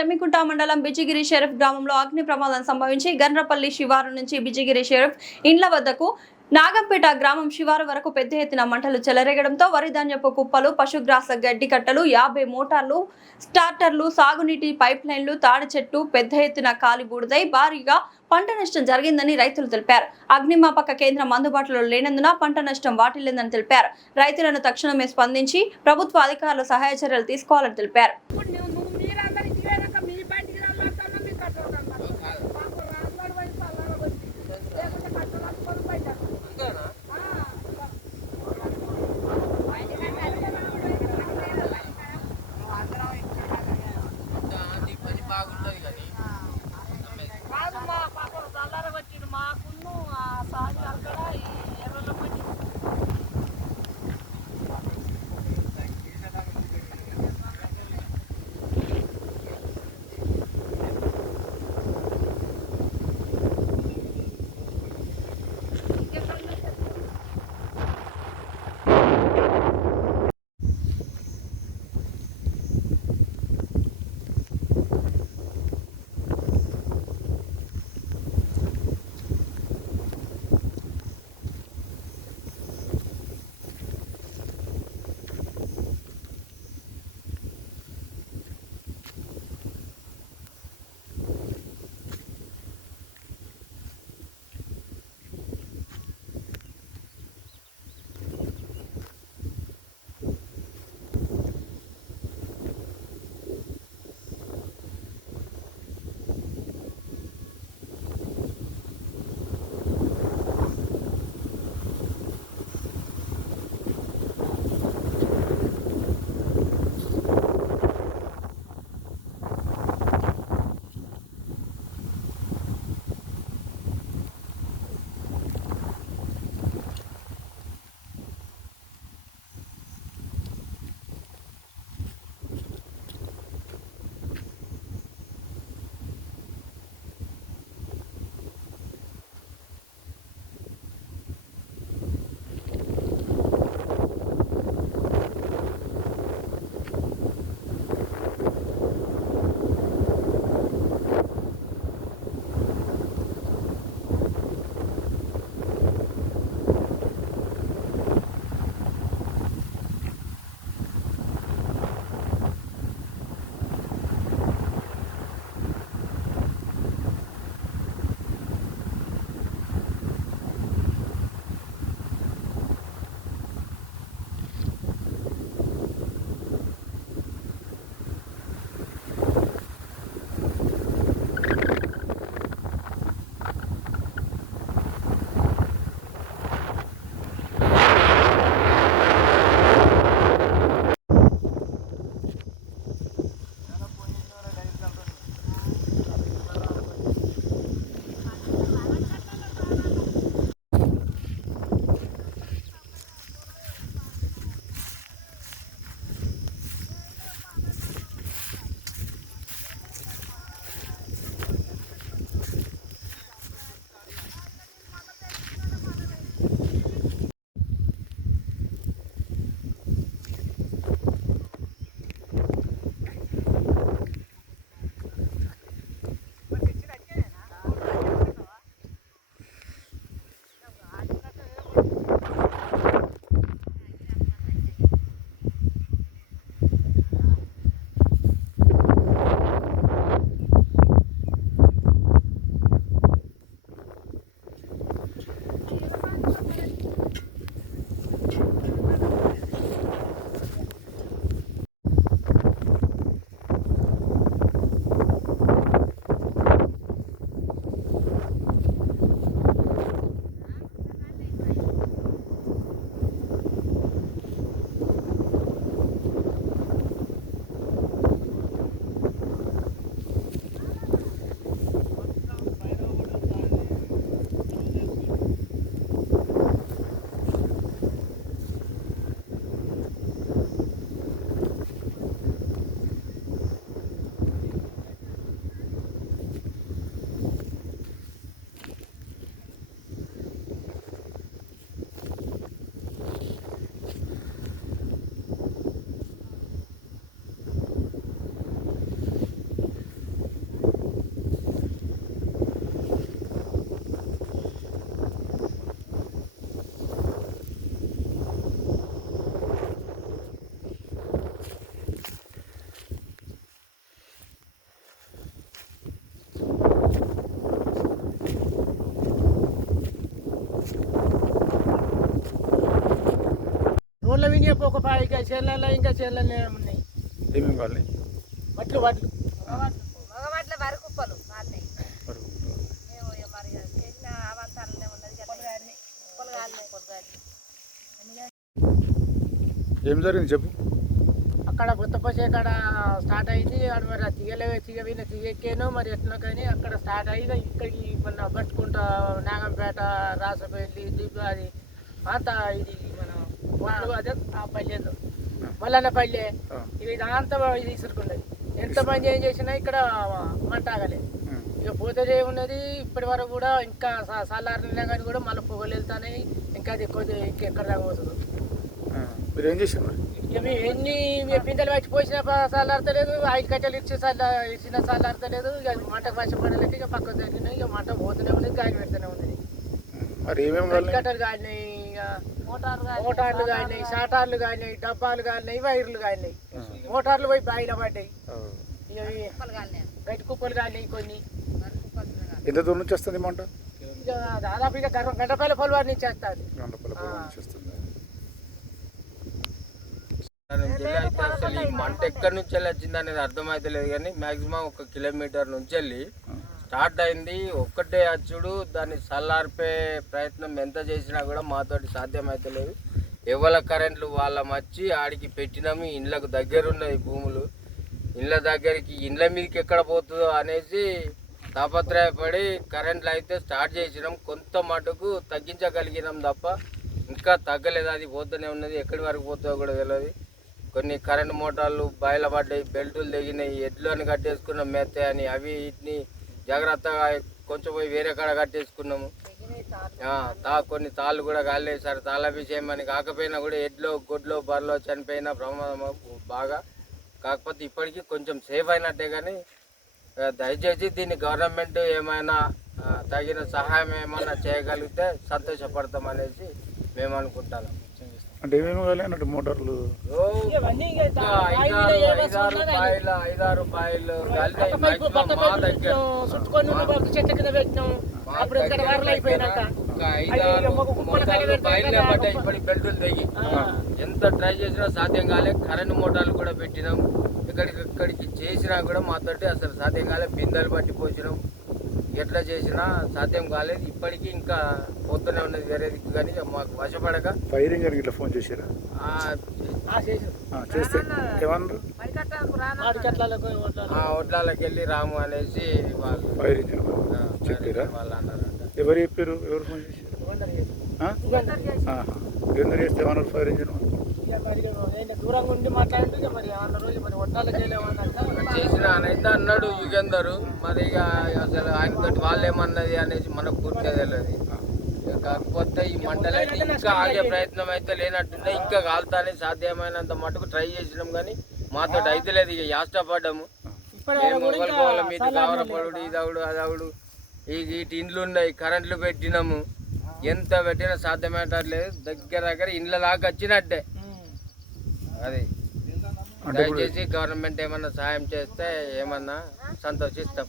జమ్మికుంట మండలం బిజిగిరి షరీఫ్ గ్రామంలో అగ్ని ప్రమాదం సంభవించి గన్రపల్లి శివారు నుంచి బిజిగిరి షరీఫ్ ఇండ్ల వద్దకు నాగంపేట గ్రామం శివారు వరకు పెద్ద ఎత్తున మంటలు చెలరేగడంతో వరి ధాన్యపు కుప్పలు, పశుగ్రాస గడ్డి కట్టలు, 50 మోటార్లు, స్టార్టర్లు, సాగునీటి పైప్ లైన్లు, తాడి చెట్టు పెద్ద ఎత్తున కాలి బూడిదై భారీగా పంట నష్టం జరిగిందని రైతులు తెలిపారు. అగ్నిమాపక కేంద్రం అందుబాటులో లేనందున పంట నష్టం వాటిల్లిందని తెలిపారు. రైతులను తక్షణమే స్పందించి ప్రభుత్వ అధికారులు సహాయ చర్యలు తీసుకోవాలని తెలిపారు. రేపు ఒక ఇక చేనులలో ఇంకా చేనులలో ఉన్నాయి ఏమేమి కావాలి వడ్లు మగవాట్ల వరకుప్పలు కాలినాయి వరకు. మేము ఇక మరి చేసిన అవంతాలనే ఉన్నది పొలగాన్ని పొలగాన్ని ఏం జరిగింది చెప్పు. అక్కడ గుత్తపసి అక్కడ స్టార్ట్ అయింది అక్కడ మరి తీగెక్కాను మరి ఎట్లా కానీ అక్కడ స్టార్ట్ అయ్యి ఇక్కడికి మన పట్టుకుంటా నాగంపేట రాసపల్లి దీపు అది అంతా ఇది మన అదే ఆ పల్లె మల్లన్నపల్లె ఇక ఇదంతా ఇది ఇసురుకున్నది ఎంత మంది ఏం చేసినా ఇక్కడ మంట ఆగలేదు. ఇక పోతే ఉన్నది ఇప్పటి వరకు కూడా ఇంకా చల్లారినా కానీ కూడా మళ్ళీ పొగలు వెళ్తానే ఇంకా అది ఎక్కువ ఇంకెక్కడ దాకా పోతుంది. మీరు ఏం చేశారు? ఇక మేము ఎన్ని పిందెలు పట్టి పోసినా చల్లారతలేదు, 5 కట్టెలు ఇచ్చిన చల్లారతలేదు. ఇక మంటకు వర్షపడలేక ఇక పక్కకు జరిగినాయి. ఇక మంట పోతూనే ఉన్నది, గాలి పెడుతూనే ఉన్నది. మరి ఏమేమి కట్టెలు కాలినాయి, ఇక మోటార్లు కాలినాయి, షాటార్లు కాలినాయి, డబ్బాలు కాలినాయి, వైర్లు కాలినాయి. మోటార్లు పోయి బాయిలో పడ్డాయి. గట్టి కుప్పలు కాలినాయి కొన్ని. ఎంత దూరం నుంచి వస్తుంది మంట? ఇక దాదాపు ఇక గంటపల్లి పొలవారి నుంచి వస్తుంది. అసలు ఈ మంట ఎక్కడి నుంచి వెళ్ళి వచ్చింది అనేది అర్థమైతే లేదు, కానీ మాక్సిమం 1 కిలోమీటర్ నుంచి వెళ్ళి స్టార్ట్ అయింది. ఒక్కటే అచ్చుడు దాన్ని చల్లార్పే ప్రయత్నం ఎంత చేసినా కూడా మాతోటి సాధ్యమైతే లేదు. ఎవరి కరెంట్లు వాళ్ళం వచ్చి ఆడికి పెట్టినాము. ఇండ్లకు దగ్గరున్నది భూములు, ఇండ్ల దగ్గరికి ఇండ్ల మీదకి ఎక్కడ పోతుందో అనేసి తాపత్రయపడి కరెంట్లు అయితే స్టార్ట్ చేసినాం. కొంత మటుకు తగ్గించగలిగినాం తప్ప ఇంకా తగ్గలేదు. అది పోతూనే ఉన్నది, ఎక్కడి వరకు పోతుందో కూడా తెలియదు. కొన్ని కరెంట్ మోటార్లు బాయిల పడ్డాయి, బెల్టులు తెగినాయి, ఎడ్లు అని కట్టేసుకున్నాం మెత్త అని. అవి వీటిని జాగ్రత్తగా కొంచెం పోయి వేరే కాడ కట్టేసుకున్నాము. కొన్ని తాళ్ళు కూడా కాలేదు సార్. తాళ్ళ విషయం అని కాకపోయినా కూడా ఎడ్లో గొడ్లో బర్లో చనిపోయిన ప్రమాదం బాగా. కాకపోతే ఇప్పటికీ కొంచెం సేఫ్ అయినట్టే, కానీ దయచేసి దీన్ని గవర్నమెంట్ ఏమైనా తగిన సహాయం ఏమైనా చేయగలిగితే సంతోషపడతాం అనేసి మేము అనుకుంటాం. అంటే ఏమేమి కావాలి అన్నట్టు మోటార్లు? 5-6 బాయిలు చెట్ల కింద పెట్టినాం. అప్పుడు ఇక్కడ వారలు అయిపోయినాక ఇప్పటికి బెల్టులు తెగి ఎంత ట్రై చేసినా సాధ్యం కాలే. కరెంట్ మోటార్లు కూడా పెట్టినాం, ఇక్కడికి చేసినా కూడా మాతోటి అసలు సాధ్యం కాలే. బిందెలు పట్టి పోసినాం, ఎట్లా చేసినా సాధ్యం కాలేదు. ఇప్పటికీ ఇంకా పోతూనే ఉన్నది వేరే దిక్కు, కానీ మాకు వశపడక ఫైర్ ఇంజన్ ఇట్లా ఫోన్ చేసారా? చేస్తే ఏమన్నారు? ఒడ్లకి వెళ్ళి రాము అనేసి వాళ్ళు ఫైర్ ఇంజన్ చెప్పారా? వాళ్ళు అన్నారు. ఎవరు చెప్పారు? ఎవరు ఫోన్ చేశారు? ఎందుకు చేస్తే ఏమన్నారు ఫైర్ ఇంజన్? దూరంగా ఉండి మాట్లాడుతూ మరి అన్న మరి వడ్డాలు చేసిన అయితే అన్నాడు యుగేందరు. మరి ఇక అసలు ఆయనతోటి వాళ్ళు ఏమన్నది అనేసి మనకు పూర్తిగా తెలియదు. కాకపోతే ఈ మంటలైతే ఇంకా ఆగే ప్రయత్నం అయితే లేనట్టుండే, ఇంకా కాలుతానే సాధ్యమైనంత మటుకు ట్రై చేసినాం, కానీ మాతో అయితే లేదు. ఇక యాష్టపడ్డాము. మొగలు మీద కావరపడు, ఇదవుడు అదవుడు. ఇటు ఇండ్లు ఉన్నాయి, కరెంట్లు పెట్టినాము, ఎంత పెట్టినా సాధ్యమయ్యట్లేదు. దగ్గర ఇండ్ల దాకా వచ్చినట్టే. అది దయచేసి గవర్నమెంట్ ఏమన్నా సహాయం చేస్తే ఏమన్నా సంతోషిస్తాం.